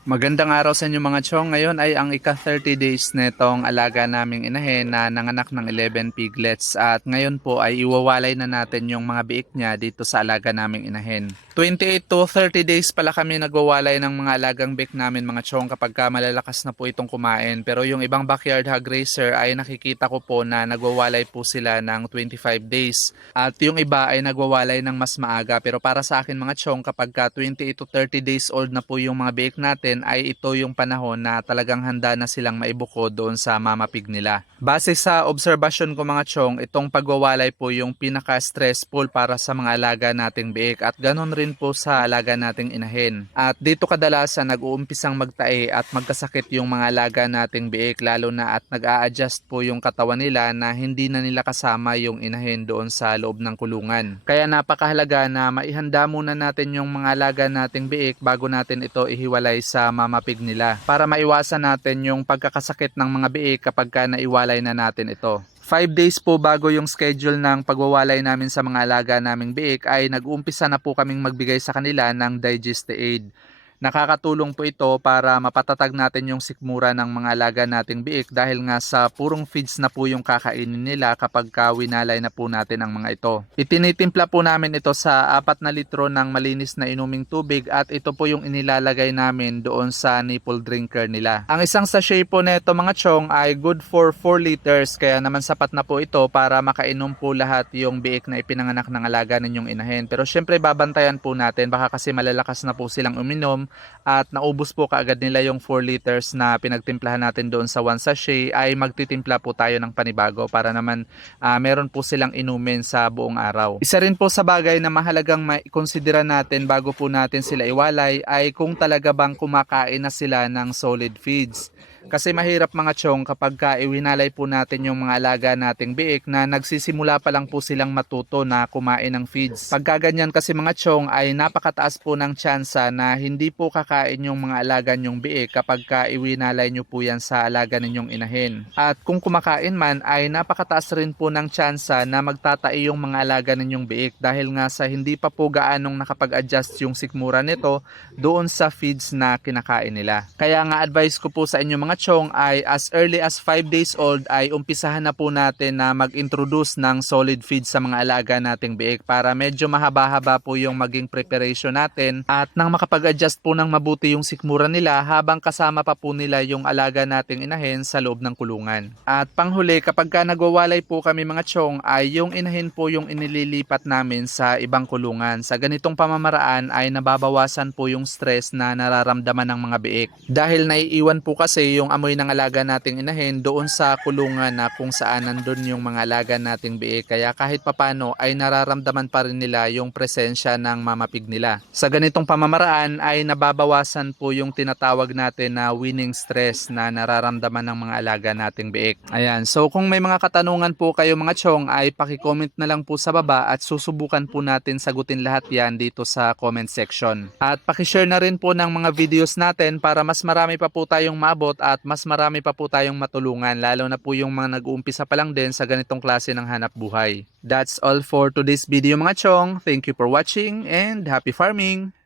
Magandang araw sa inyo mga chong. Ngayon ay ang ika-30 days netong alaga naming inahin na nanganak ng 11 piglets. At ngayon po ay iwawalay na natin yung mga biik niya dito sa alaga naming inahin. 28 to 30 days pala kami nagwawalay ng mga alagang biik namin mga chong kapag ka malalakas na po itong kumain. Pero yung ibang backyard hog racer ay nakikita ko po na nagwawalay po sila ng 25 days. At yung iba ay nagwawalay ng mas maaga. Pero para sa akin mga chong, kapag ka 28 to 30 days old na po yung mga biik natin, ay ito yung panahon na talagang handa na silang maibuko doon sa mama pig nila. Base sa observation ko mga chong, itong pagwawalay po yung pinaka-stressful para sa mga alaga nating biik at ganun rin po sa alaga nating inahin. At dito kadalasan nag-uumpisang magtae at magkasakit yung mga alaga nating biik, lalo na at nag-a-adjust po yung katawan nila na hindi na nila kasama yung inahin doon sa loob ng kulungan. Kaya napakahalaga na maihanda muna natin yung mga alaga nating biik bago natin ito ihiwalay sa mama pig nila para maiwasan natin yung pagkakasakit ng mga biik kapag ka naiwalay na natin ito. 5 days po bago yung schedule ng pagwawalay namin sa mga alaga naming biik ay nag-uumpisa na po kaming magbigay sa kanila ng digest aid. Nakakatulong po ito para mapatatag natin yung sikmura ng mga alaga nating biik dahil nga sa purong feeds na po yung kakainin nila kapag winalay na po natin ang mga ito. Itinitimpla po namin ito sa 4 na litro ng malinis na inuming tubig at ito po yung inilalagay namin doon sa nipple drinker nila. Ang isang sachet po nito mga chong ay good for 4 liters kaya naman sapat na po ito para makainom po lahat yung biik na ipinanganak ng alaga ninyong inahin. Pero syempre babantayan po natin baka kasi malalakas na po silang uminom at naubos po kaagad nila yung 4 liters na pinagtimplahan natin doon sa 1 sachet, ay magtitimpla po tayo ng panibago para naman meron po silang inumin sa buong araw. Isa rin po sa bagay na mahalagang maikonsidera natin bago po natin sila iwalay ay kung talaga bang kumakain na sila ng solid feeds. Kasi mahirap mga chong kapag iwinalay po natin yung mga alaga nating biik na nagsisimula pa lang po silang matuto na kumain ng feeds. Pagka ganyan kasi mga chong ay napakataas po ng tsansa na hindi po kakain yung mga alaga nyong biik kapag iwinalay nyo po yan sa alaga ninyong inahin. At kung kumakain man ay napakataas rin po ng tsansa na magtatai yung mga alaga ninyong biik dahil nga sa hindi pa po gaanong nakapag-adjust yung sikmura nito doon sa feeds na kinakain nila. Kaya nga advice ko po sa inyo mga chong ay as early as 5 days old ay umpisahan na po natin na mag-introduce ng solid feed sa mga alaga nating biik para medyo mahaba-haba po yung maging preparation natin at nang makapag-adjust po ng mabuti yung sikmura nila habang kasama pa po nila yung alaga nating inahin sa loob ng kulungan. At panghuli, kapag nagwawalay po kami mga chong ay yung inahin po yung inililipat namin sa ibang kulungan. Sa ganitong pamamaraan ay nababawasan po yung stress na nararamdaman ng mga biik dahil naiiwan po kasi yung amoy ng alaga nating inahin doon sa kulungan na kung saan nandun yung mga alaga nating biik. Kaya kahit papano ay nararamdaman pa rin nila yung presensya ng mama pig nila. Sa ganitong pamamaraan ay nababawasan po yung tinatawag natin na winning stress na nararamdaman ng mga alaga nating biik. Ayan, so kung may mga katanungan po kayo mga chong ay paki-comment na lang po sa baba at susubukan po natin sagutin lahat yan dito sa comment section. At paki-share na rin po ng mga videos natin para mas marami pa po tayong maabot at mas marami pa po tayong matulungan, lalo na po yung mga nag-uumpisa pa lang din sa ganitong klase ng hanap buhay. That's all for today's video mga chong. Thank you for watching and happy farming!